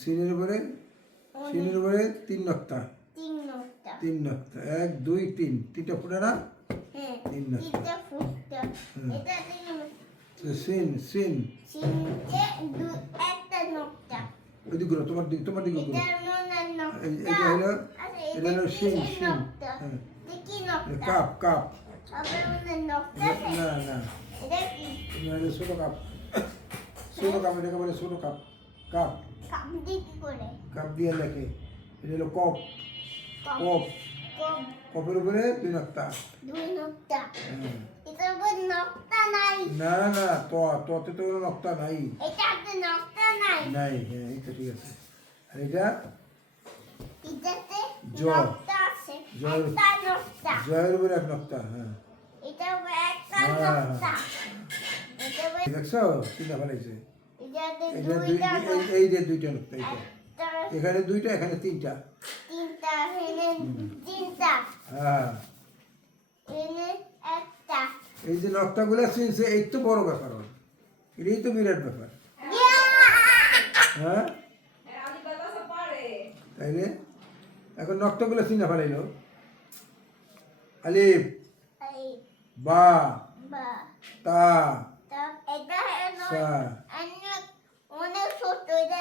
সিনের উপরে তিন নক্তা। তিন নক্তা, 1 2 3, তিনটা ফুটা না? তিন নক্তা। সিন ওইদিকে ঘুরো, তোমার দিকে ঘুরো। এটা হলো শিন। হ্যাঁ, কাপ। না, এটা হলো ছোট কাপ। এটাকে বলে ছোট কাপ। কাপ দিয়ে লেখে। এটা হলো কপ। কপের উপরে 2 নক্তা। না, তোতে তো কোনো নক্তা নাই। নাই, হ্যাঁ, এটা ঠিক আছে। আর এটা জয়ের উপরে 1 নক্তা। হ্যাঁ, দেখছো চিন্তা ফেলাইছে। এই যে 2টা নক্তা, এইটা এখানে 2টা, এখানে 3টা। হ্যাঁ, এই যে নক্তাগুলো চিনছে, এই তো বড় ব্যাপার। এটাই তো বিরাট ব্যাপার। হ্যাঁ, তাইলে এখন নক্তাগুলো চিনা ফেলাইলো। আলিফ, বা, তা, সা। অনেক ছোট এটা